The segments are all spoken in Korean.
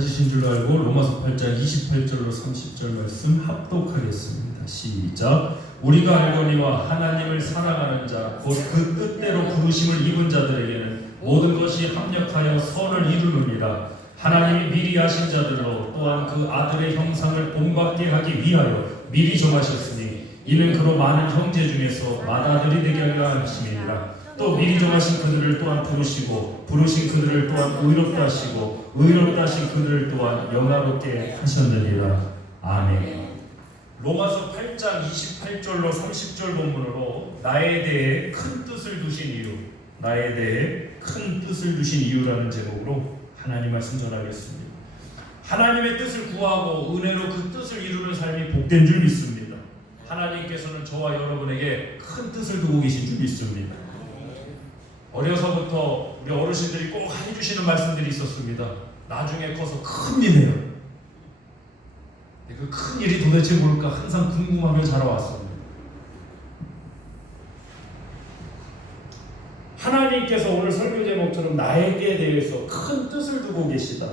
찾으신 줄로 알고 로마서 8장 28절로 30절 말씀 합독하겠습니다. 시작. 우리가 알거니와 하나님을 사랑하는 자 곧 그 뜻대로 부르심을 입은 자들에게는 모든 것이 합력하여 선을 이루느니라. 하나님이 미리 하신 자들로 또한 그 아들의 형상을 본받게 하기 위하여 미리 정하셨으니 이는 그로 많은 형제 중에서 맏아들이 되게 하려 하심이니라. 또 미리 정하신 그들을 또한 부르시고 부르신 그들을 또한 의롭다 하시고 의롭다 하신 그들을 또한 영화롭게 하셨느니라. 아멘. 로마서 8장 28절로 30절 본문으로 나에 대해 큰 뜻을 두신 이유, 나에 대해 큰 뜻을 두신 이유라는 제목으로 하나님 말씀 전하겠습니다. 하나님의 뜻을 구하고 은혜로 그 뜻을 이루는 삶이 복된 줄 믿습니다. 하나님께서는 저와 여러분에게 큰 뜻을 두고 계신 줄 믿습니다. 어려서부터 우리 어르신들이 꼭 해주시는 말씀들이 있었습니다. 나중에 커서 큰 일 해요. 그 큰 일이 도대체 뭘까 항상 궁금하며 자라왔습니다. 하나님께서 오늘 설교 제목처럼 나에게 대해서 큰 뜻을 두고 계시다.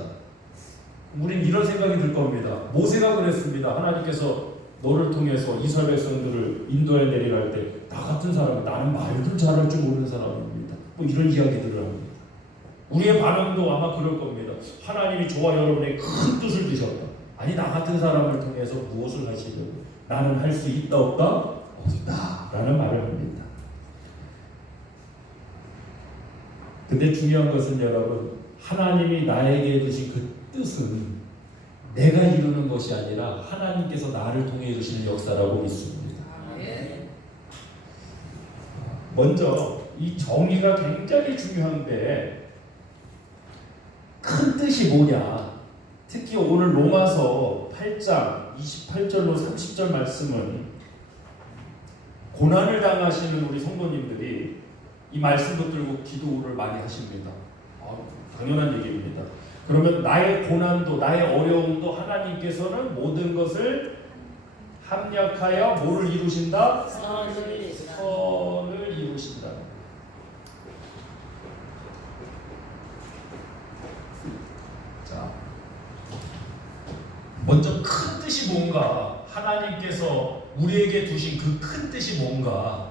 우린 이런 생각이 들 겁니다. 모세가 그랬습니다. 하나님께서 너를 통해서 이스라엘 백성들을 인도에 내리라 할 때 나 같은 사람은 나는 말도 잘할 줄 모르는 사람입니다. 뭐 이런 이야기들을 합니다. 우리의 반응도 아마 그럴 겁니다. 하나님이 저와 여러분에게 큰 뜻을 주셨다. 아니 나 같은 사람을 통해서 무엇을 하시려고? 나는 할 수 있다 없다? 없다 라는 말을 합니다. 근데 중요한 것은 여러분, 하나님이 나에게 주신 그 뜻은 내가 이루는 것이 아니라 하나님께서 나를 통해 주시는 역사라고 믿습니다. 먼저 이 정의가 굉장히 중요한데 큰 뜻이 뭐냐? 특히 오늘 로마서 8장 28절로 30절 말씀은 고난을 당하시는 우리 성도님들이 이 말씀 붙들고 기도를 많이 하십니다. 당연한 얘기입니다. 그러면 나의 고난도 나의 어려움도 하나님께서는 모든 것을 합력하여 뭐를 이루신다? 선을 이루신다. 자, 먼저 큰 뜻이 뭔가, 하나님께서 우리에게 두신 그 큰 뜻이 뭔가,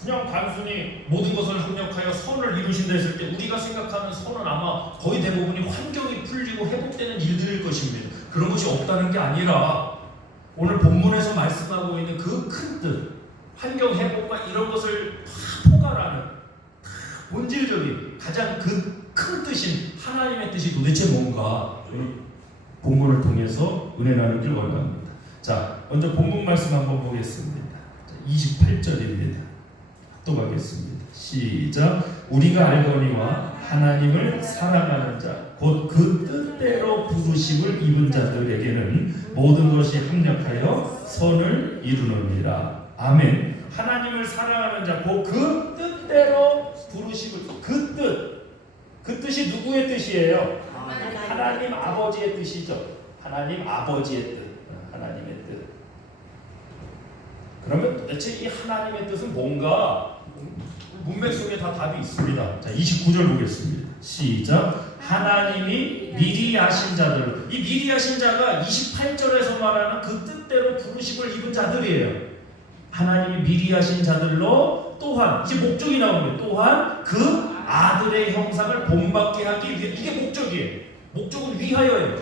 그냥 단순히 모든 것을 합력하여 선을 이루신다 했을 때 우리가 생각하는 선은 아마 거의 대부분이 환경이 풀리고 회복되는 일들일 것입니다. 그런 것이 없다는 게 아니라 오늘 본문에서 말씀하고 있는 그 큰 뜻, 환경 회복과 이런 것을 다 포괄하는 본질적인 가장 그 큰 뜻인 하나님의 뜻이 도대체 뭔가 본문을 통해서 은혜 나누길 원합니다. 자, 먼저 본문 말씀 한번 보겠습니다. 28절입니다. 또 가겠습니다. 시작. 우리가 알거니와 하나님을 사랑하는 자 곧 그 뜻대로 부르심을 입은 자들에게는 모든 것이 합력하여 선을 이루느니라. 아멘. 하나님을 사랑하는 자 곧 그 뜻대로 부르심을, 그 뜻이 누구의 뜻이에요? 하나님 아버지의 뜻이죠. 하나님 아버지의 뜻, 하나님의 뜻. 그러면 도대체 이 하나님의 뜻은 뭔가? 문맥 속에 다 답이 있습니다. 자, 29절 보겠습니다. 시작. 하나님이 미리 하신 자들, 이 미리 하신 자가 28절에서 말하는 그 뜻대로 부르심을 입은 자들이에요. 하나님이 미리 하신 자들로 또한, 이제 목적이 나옵니다. 또한 그 아들의 형상을 본받게 하기 위해, 이게 목적이에요. 목적은 위하여예요.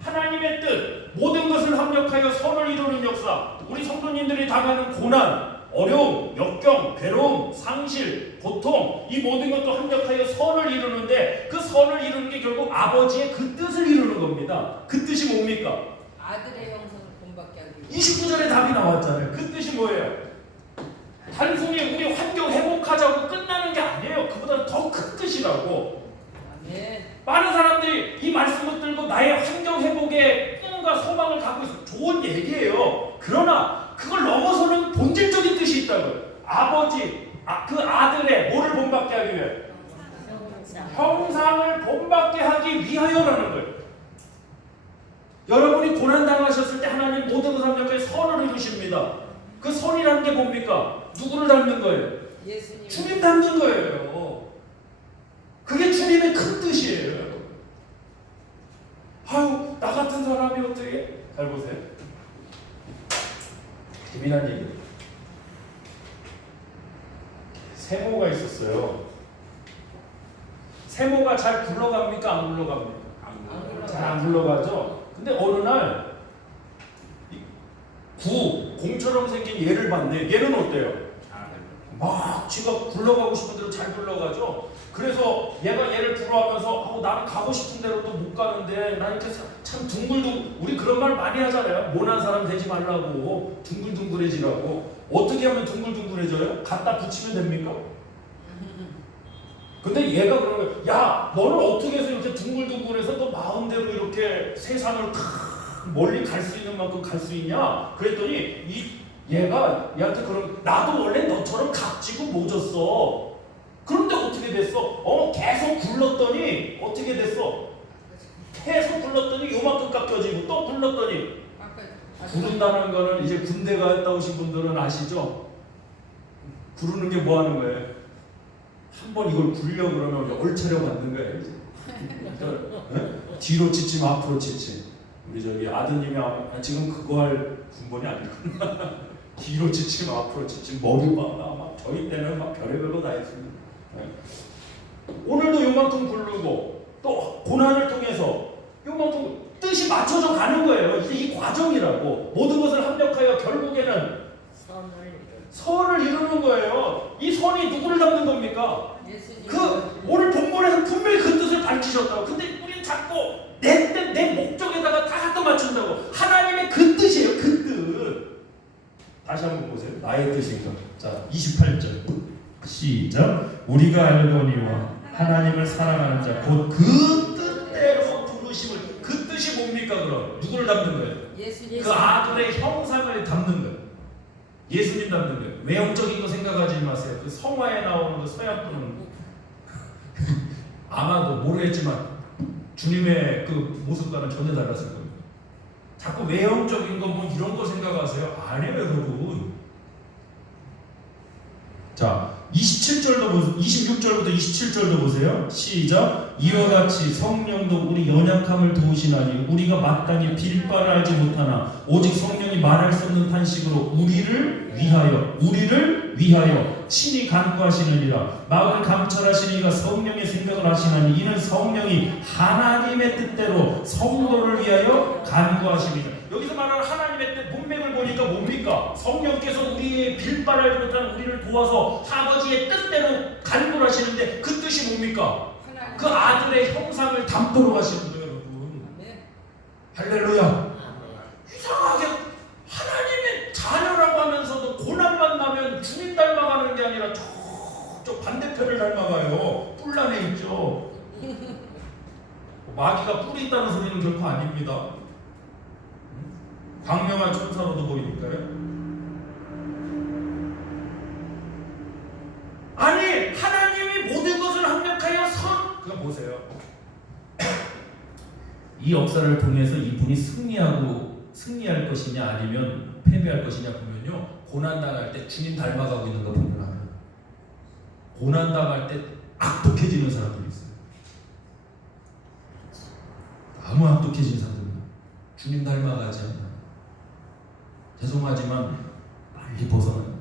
하나님의 뜻, 모든 것을 합력하여 선을 이루는 역사. 우리 성도님들이 당하는 고난, 어려움, 역경, 괴로움, 상실, 고통, 이 모든 것도 합력하여 선을 이루는데 그 선을 이루는 게 결국 아버지의 그 뜻을 이루는 겁니다. 그 뜻이 뭡니까? 아들의 형상을 본받게 하기 위해. 29절에 답이 나왔잖아요. 그 뜻이 뭐예요? 단순히 우리 환경 회복하자고 끝나는 게 아니에요. 그보다 더 큰 뜻이라고. 아멘. 많은 사람들이 이 말씀을 들고 나의 환경 회복에 꿈과 소망을 갖고 있어. 좋은 얘기예요. 그러나 그걸 넘어서는 본질적인 뜻이 있다고요. 아버지, 그 아들의 뭐를 본받게 하기 위해? 형상을 본받게 하기 위하여라는 거예요. 여러분이 고난당하셨을 때 하나님 모든 것을 합력하여 선을 이루십니다. 그 선이라는 게 뭡니까? 누구를 닮는 거예요? 예수님. 주님 닮는 거예요. 그게 주님의 큰 뜻이에요. 세모가 있었어요. 세모가 잘 굴러갑니까? 안 굴러갑니까? 잘 안 굴러가죠? 근데 어느 날 공처럼 생긴 얘를 봤네. 얘는 어때요? 막 지가 굴러가고 싶은 대로 잘 굴러가죠? 그래서 얘가 얘를 부러워하면서 나는 가고 싶은 대로도 못 가는데 나 이렇게 참 둥글둥글, 우리 그런 말 많이 하잖아요. 모난 사람 되지 말라고, 둥글둥글해지라고. 어떻게 하면 둥글둥글해져요? 갖다 붙이면 됩니까? 근데 얘가 그런 거예요. 야, 너는 어떻게 해서 이렇게 둥글둥글해서 너 마음대로 이렇게 세상을 멀리 갈 수 있는 만큼 갈 수 있냐? 그랬더니 얘가 얘한테 그런, 나도 원래 너처럼 각지고 모졌어. 그런데 어떻게 됐어? 계속 굴렀더니 어떻게 됐어? 계속 굴렀더니 요만큼 깎여지고 또 굴렀더니. 구른다는 거는 이제 군대 갔다 오신 분들은 아시죠? 구르는 게 뭐 하는 거예요? 한번 이걸 굴려 그러면 얼차려 받는 거예요. 이제. 그러니까, 뒤로 치침 앞으로 치침. 우리 저기 아드님이 지금 그거 할 군번이 아니구나. 뒤로 치침 앞으로 치침 머리 막 저희 때는 막 별의별 거 다 했습니다. 오늘도 요만큼 굴르고 또 고난을 통해서 요만큼 뜻이 맞춰져 가는 거예요. 이제 이 과정이라고. 모든 것을 합력하여 결국에는 선을 이루는 거예요. 이 선이 누구를 담는 겁니까? 오늘 본문에서 분명히 그 뜻을 밝히셨다고. 근데 우리는 자꾸 내 목적에다가 다 갖다 맞춘다고. 하나님의 그 뜻이에요. 그 뜻. 다시 한번 보세요. 나의 뜻인가. 자, 28절 시작. 우리가 알거니와 하나님을 사랑하는 자 곧 그 뜻대로 부르심을. 그 뜻이 뭡니까 그럼? 누구를 담는 거예요? 그 아들의 형상을 담는 거예요. 예수님 담는 거예요. 외형적인 거 생각하지 마세요. 그 성화에 나오는 그 서양분은 아마도 모르겠지만 주님의 그 모습과는 전혀 달랐을 겁니다. 자꾸 외형적인 거 뭐 이런 거 생각하세요. 아니에요 여러분. 자 26절부터 27절도 보세요. 시작. 이와 같이 성령도 우리 연약함을 도우시나니 우리가 마땅히 빌 바를 알지 못하나 오직 성령이 말할 수 없는 탄식으로 우리를 위하여 친히 간구하시느니라. 마음을 감찰하시는 이가 성령의 생각을 하시나니 이는 성령이 하나님의 뜻대로 성도를 위하여 간구하십니다. 여기서 말하는 하나님의 뜻 문맥을 보니까 뭡니까? 성령께서 우리의 빌 바를 알지 못하는 우리를 도와서 아버지의 뜻대로 간구를 하시는데 그 뜻이 뭡니까? 그 아들의 형상을 담도록 하시는 거예요 여러분. 할렐루야. 이상하게 하나님의 자녀라고 하면서도 고난만 나면 주님 닮아가는 게 아니라 저 반대편을 닮아가요. 뿔 안에 있죠. 마귀가 뿔이 있다는 소리는 결코 아닙니다. 광명한 천사로도 보이니까요. 아니 하나님이 모든 것을 합력하여 그거 보세요. 이 역사를 통해서 이분이 승리할 것이냐 아니면 패배할 것이냐 보면요, 고난당할 때 주님 닮아가고 있는 거 보면 알아요. 고난당할 때 악독해지는 사람들이 있어요. 너무 악독해진 사람들은 주님 닮아가지 않나. 죄송하지만 빨리 벗어나요.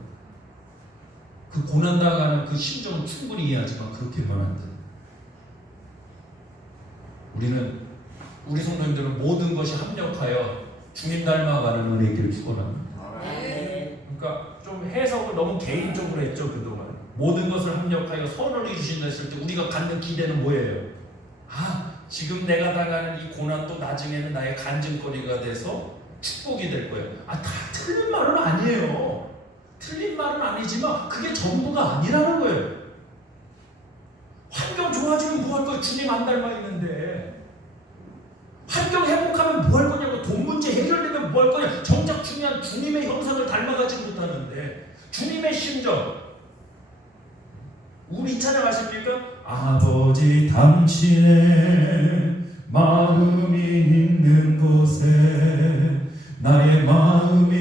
그 고난당하는 그 심정은 충분히 이해하지만 그렇게 하면 안 돼요. 우리 성도님들은 모든 것이 합력하여 주님 닮아가는 은혜의 길을 축원합니다. 그러니까 좀 해석을 너무 개인적으로 했죠 그동안. 모든 것을 합력하여 선을 이루신다 했을 때 우리가 갖는 기대는 뭐예요? 지금 내가 당하는 이 고난도 나중에는 나의 간증거리가 돼서 축복이 될 거예요. 다 틀린 말은 아니에요. 틀린 말은 아니지만 그게 전부가 아니라는 거예요. 환경 좋아지면 뭐 할 거예요? 주님 안 닮아 있는데. 환경 회복하면 뭐 할 거냐고. 돈 문제 해결되면 뭐 할 거냐. 정작 중요한 주님의 형상을 닮아가지 못하는데 주님의 심정. 우리 이 찬양 아십니까? 아버지 당신의 마음이 있는 곳에 나의 마음이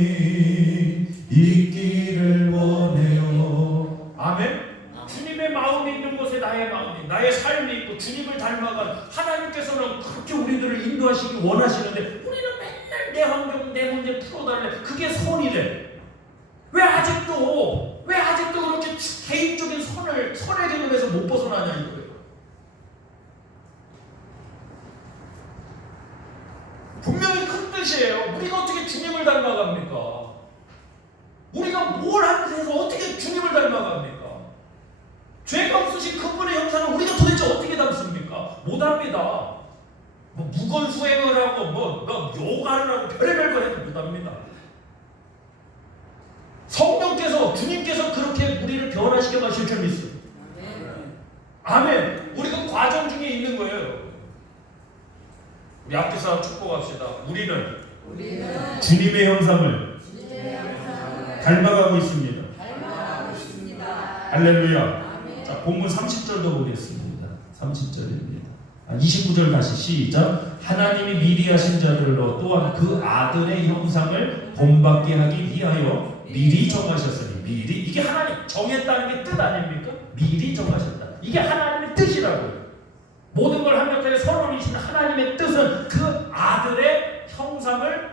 있기를 원해요. 아멘. 주님의 마음이 있는 곳에 나의 삶이 있고 주님을 닮아간 하나님께서는 그렇게 우리들을 인도하시기 원하시는데 우리는 맨날 내 환경, 내 문제 풀어달래. 그게 선이래. 왜 아직도 왜 아직도 그렇게 개인적인 선의 개념에서 못 벗어나냐 이거예요. 분명히 큰 뜻이에요. 우리가 어떻게 주님을 닮아갑니까? 우리가 뭘 해서 어떻게 주님을 닮아갑니까? 죄가 없으신 그분의 형상을 우리가 도대체 어떻게 담습니까? 못합니다. 뭐 무건 수행을 하고 뭐 요가를 하고 별의별 걸 해도 못합니다. 성령께서 주님께서 그렇게 우리를 변화시켜 가실 줄 믿습니다. 아멘. 우리가 과정 중에 있는 거예요. 우리 앞에서 축복합시다. 우리는 주님의 형상을 닮아가고 있습니다. 할렐루야. 자, 본문 30절도 보겠습니다. 30절입니다. 29절 다시 시작. 하나님이 미리 하신 자들로 또한 그 아들의 형상을 본받게 하기 위하여 미리 정하셨으니. 미리, 이게 하나님 정했다는 게 뜻 아닙니까? 미리 정하셨다. 이게 하나님의 뜻이라고요. 모든 걸 합력하여 서로 이루신 하나님의 뜻은 그 아들의 형상을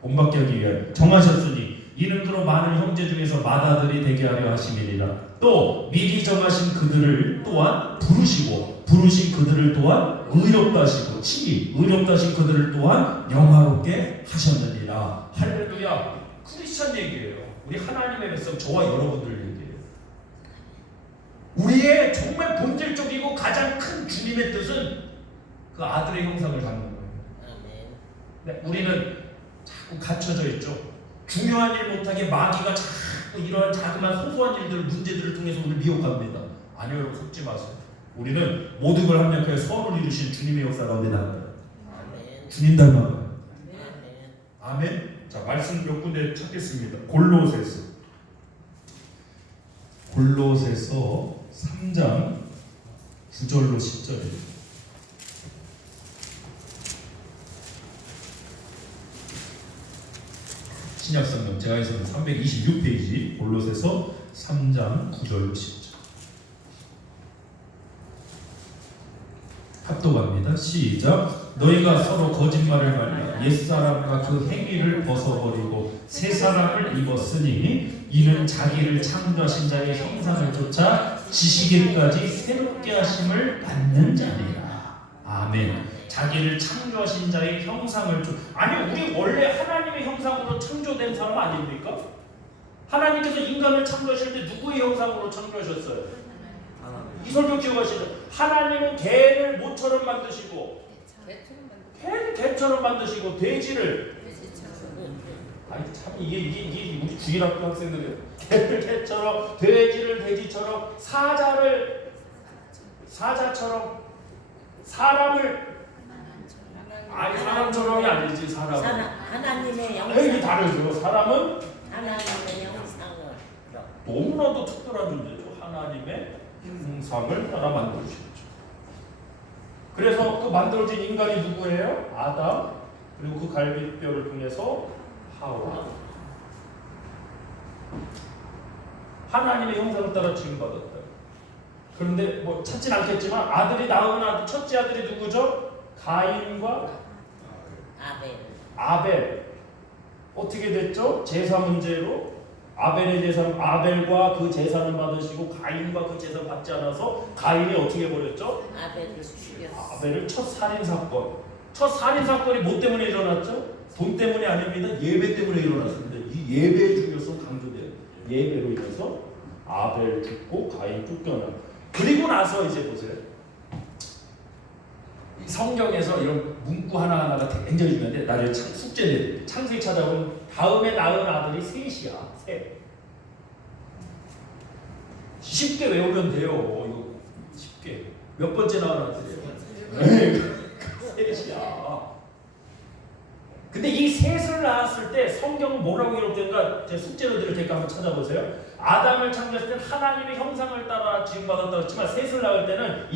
본받게 하기 위하여 정하셨으니 이는 그로 많은 형제 중에서 맏아들이 되게 하려 하심이니라. 또 미리 정하신 그들을 또한 부르시고 부르신 그들을 또한 의롭다 하시고 친히 의롭다 하신 그들을 또한 영화롭게 하셨느니라. 할렐루야. 크리스찬 얘기예요. 우리 하나님의 백성, 저와 여러분들 얘기예요. 우리의 정말 본질적이고 가장 큰 주님의 뜻은 그 아들의 형상을 담는 거예요. 네, 우리는 자꾸 갇혀져 있죠. 중요한 일 못하게 마귀가 자꾸 이러한 자그마한 소소한 일들, 문제들을 통해서 우리를 미혹합니다. 아니요, 여러분 속지 마세요. 우리는 모든 걸 합력하여 선을 이루신 주님의 역사 가운데 나가요. 주님 닮아가요. 아멘. 자, 말씀 몇 군데 찾겠습니다. 골로새서 3장 9절로 10절입니다. 신약성경 제가에서는 326페이지 골로새서 3장 9절로 10절. 합독합니다. 시작. 너희가 서로 거짓말을 말며 옛사람과 그 행위를 벗어버리고 새 사람을 입었으니 이는 자기를 창조하신 자의 형상을 쫓아 지식에까지 새롭게 하심을 받는 자니라. 아멘. 자기를 창조하신 자의 형상을 아니, 우리 원래 하나님의 형상으로 창조된 사람 아닙니까? 하나님께서 인간을 창조하실 때 누구의 형상으로 창조하셨어요? 이 설교 기억하시죠? 하나님은 개를 모처럼 만드시고 개를 개처럼 만드시고 돼지를 아니 참 이게 우리 주일학교 학생들이에요. 개를 개처럼, 돼지를 돼지처럼, 사자처럼, 사람을 아니 사람처럼이 아니지. 사람은 하나님의 이게 다르죠. 사람은 하나님의 형상을 너무나도 특별한 존재죠. 하나님의 형상을 따라 만들어주셨죠. 그래서 그 만들어진 인간이 누구예요? 아담, 그리고 그 갈비뼈를 통해서 하와. 하나님의 형상을 따라 지음받았다. 그런데 뭐 찾진 않겠지만 아들이 낳은 아들, 첫째 아들이 누구죠? 가인과 아벨. 어떻게 됐죠? 제사 문제로 아벨의 제사는 아벨과 그 제사는 받으시고 가인과 그 제사 받지 않아서 가인이 어떻게 해버렸죠? 아벨을 죽였어. 아벨을 첫 살인 사건이 뭐 때문에 일어났죠? 돈 때문에 아닙니다. 예배 때문에 일어났습니다. 이 예배의 중요성 강조돼요. 예배로 인해서 아벨 죽고 가인 쫓겨나. 그리고 나서 이제 보세요. 이 성경에서 이런 문구 하나하나가 굉장히 중요한데 나를 숙제를 창세기 찾아보면 다음에 낳은 아들이 셋이야. 셋. 쉽게 외우면 돼요. 이거 쉽게. 몇 번째 낳은 아들이에요? 셋이야. 근데 이 셋을 낳았을 때 성경은 뭐라고 기록된가? 제 숙제로 드릴 테니까 한번 찾아보세요. 아담을 창조했을 때는 하나님의 형상을 따라 지음받았다고 했지만 셋을 낳을 때는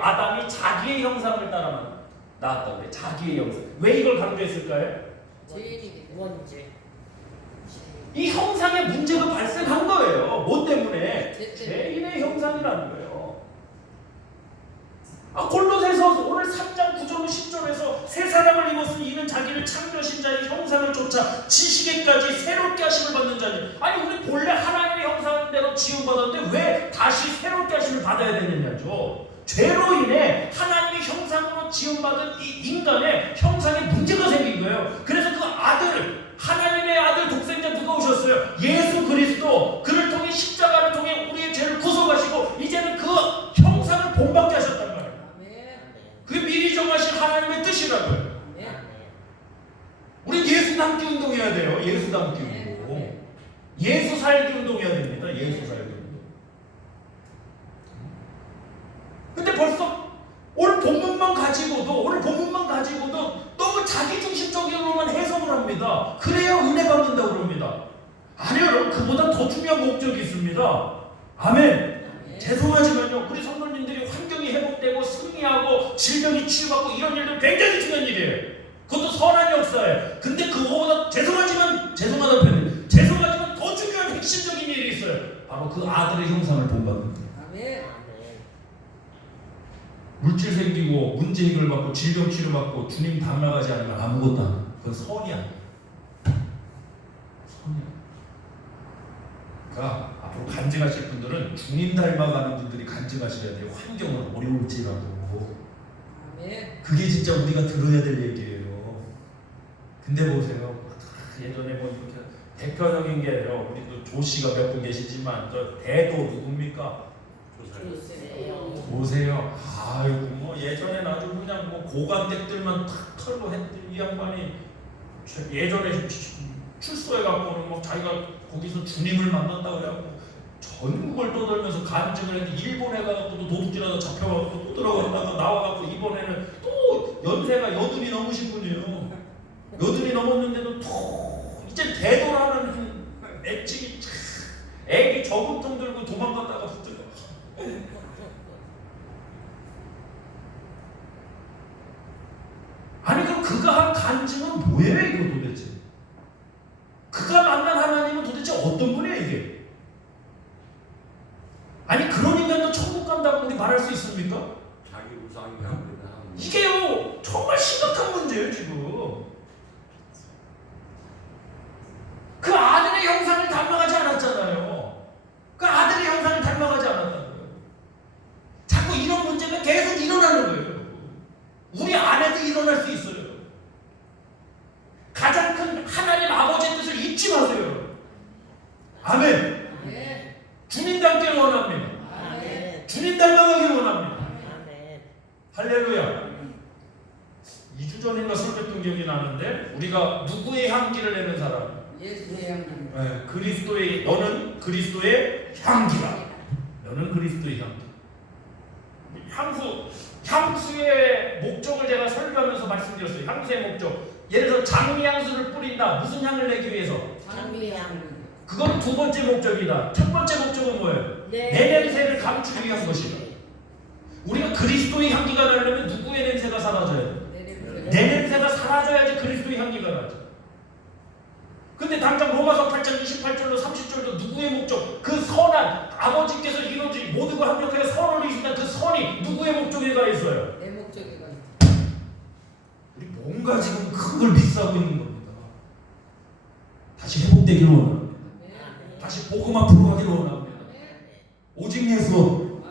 아담이 자기의 형상을 따라 낳았다고 그래요. 자기의 형상. 왜 이걸 강조했을까요? 원죄. 이 형상에 문제가 발생한 거예요. 뭐 때문에? 죄인의 형상이라는 거예요. 골로새서 오늘 오늘 3장 9절로 10절에서 새 사람을 입었으니 이는 자기를 창조하신 자의 형상을 쫓아 지식에까지 새롭게 하심을 받는 자니. 아니 우리 본래 하나님의 형상대로 지음받았는데 왜 다시 새롭게 하심을 받아야 되느냐죠. 죄로 인해 하나님의 형상으로 지음받은 이 인간의 형상에 문제가 생긴 거예요. 그래서 그 아들, 하나님의 아들 독생자 누가 오셨어요? 예수 그리스도. 그를 통해 십자가를 통해 우리의 죄를 구속하시고 이제는 그 형상을 본받게 하셨단 말이에요. 아멘. 그게 미리 정하신 하나님의 뜻이라고요. 아멘. 우리 예수 닮기 운동해야 돼요. 예수 닮기 운동. 예수 살기 운동해야 됩니다. 예수 살기 운동. 근데 벌써 오늘 본문만 가지고도 너무 자기중심적으로만 해석을 합니다. 그래야 은혜 받는다고 그럽니다. 아니요, 여러분, 그보다 더 중요한 목적이 있습니다. 아멘. 죄송하지만요, 우리 성도님들이 환경이 회복되고 승리하고 질병이 치유받고 이런 일도 굉장히 중요한 일이에요. 그것도 선한 역사예요. 근데 그거보다 죄송하지만 더 중요한 핵심적인 일이 있어요. 바로 그 아들의 형상을 본받는 거예요. 아멘. 물질 생기고 문제 해결받고 질병 치료받고 주님 닮아가지 않으면 아무것도 안 해요. 그건 선이 아니에요. 선이 아니에요. 그러니까 앞으로 간증하실 분들은 주님 닮아가는 분들이 간증하셔야 돼요. 환경은 어려울지라도. 아멘. 그게 진짜 우리가 들어야 될 얘기예요. 근데 보세요. 예전에 뭐 이렇게 대표적인 게요. 우리 또 조씨가 몇 분 계시지만 저 대도 누굽니까? 보세요. 아이고 뭐 예전엔 아주 그냥 뭐 고관댁들만 탁 털고 했더니 이 양반이 예전에 출소해 갖고는 뭐 자기가 거기서 주님을 만난다 그래갖고 전국을 떠돌면서 간증을 했는데 일본에 가갖고도 도둑질하다 잡혀갖고 또 들어갔다가 나와갖고 이번에는 또 연세가 여든이 넘으신 분이에요. 여든이 넘었는데도 또 이제 대도라는 애칭이 애기 저금통 들고 도망갔다가 붙들려. 아니 그럼 그가 한 간증은 뭐예요 이거 도대체? 그가 만난 하나님은 도대체 어떤 분이에요 이게? 아니 그런 인간도 천국 간다고 우리 말할 수 있습니까? 자기 우상이 합니다. 이게요 정말 심각한 문제예요 지금. 그 아들의 형상을 닮아가지 않았잖아요. 그 아들의 형상을 닮아가지 않았다는 거예요. 자꾸 이런 문제가 계속 일어나는 거예요. 우리 안에도 일어날 수 있어요. 가장 큰 하나님 아버지의 뜻을 잊지 마세요. 아멘. 아멘. 주님 닮기를 원합니다. 아멘. 주님 닮아가기를 원합니다. 아멘. 할렐루야. 2주 전인가 설교했던 기억이 나는데 우리가 누구의 향기를 내는 사람? 예수의 향기. 네, 그리스도의 너는 그리스도의 향기라. 너는 그리스도의 향기. 향수의 목적을 제가 설교하면서 말씀드렸어요. 향수의 목적. 예를 들어 장미향수를 뿌린다. 무슨 향을 내기 위해서? 장미향. 그건 두 번째 목적이다. 첫 번째 목적은 뭐예요? 내 냄새를 감추기 위한 것이다. 우리가 그리스도의 향기가 나려면 누구의 냄새가 사라져야 돼? 내 냄새가 사라져야지 그리스도의 향기가 나죠. 근데 당장 로마서 8장 28절로 30절도 누구의 목적? 그 선한 아버지께서 이루어진 모두가 합력하여 선을 이루신다. 그 선이 누구의 목적에 가 있어요? 내 목적이가 우리 뭔가 지금 큰 걸 미스하고 있는 겁니다. 다시 회복되기를 원합니다. 다시 복음 앞으로 가기를 원합니다. 오직 예수.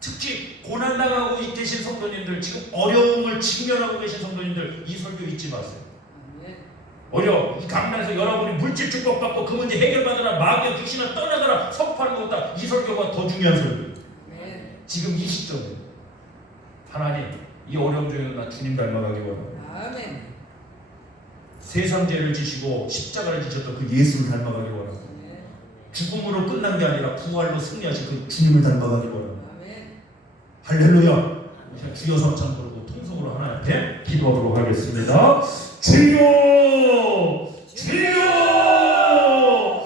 특히 고난당하고 계신 성도님들, 지금 어려움을 직면하고 계신 성도님들, 이 설교 잊지 마세요. 어려워. 이 강단에서 여러분이 물질 축복받고 그 문제 해결받으라, 마귀의 귀신을 떠나가라 선포하는 것보다 이 설교가 더 중요한 설교예요. 지금 이 시점에 하나님 이 어려움 중에도 나 주님 닮아가기 원합니다. 아멘. 세상 죄를 지시고 십자가를 지셨던 그 예수를 닮아가기 원합니다. 죽음으로 끝난 게 아니라 부활로 승리하신 그 주님을 닮아가기 원합니다. 아멘. 할렐루야. 주여 삼창 부르고 통성으로 하나님 앞에 기도하도록 하겠습니다. 주여 주여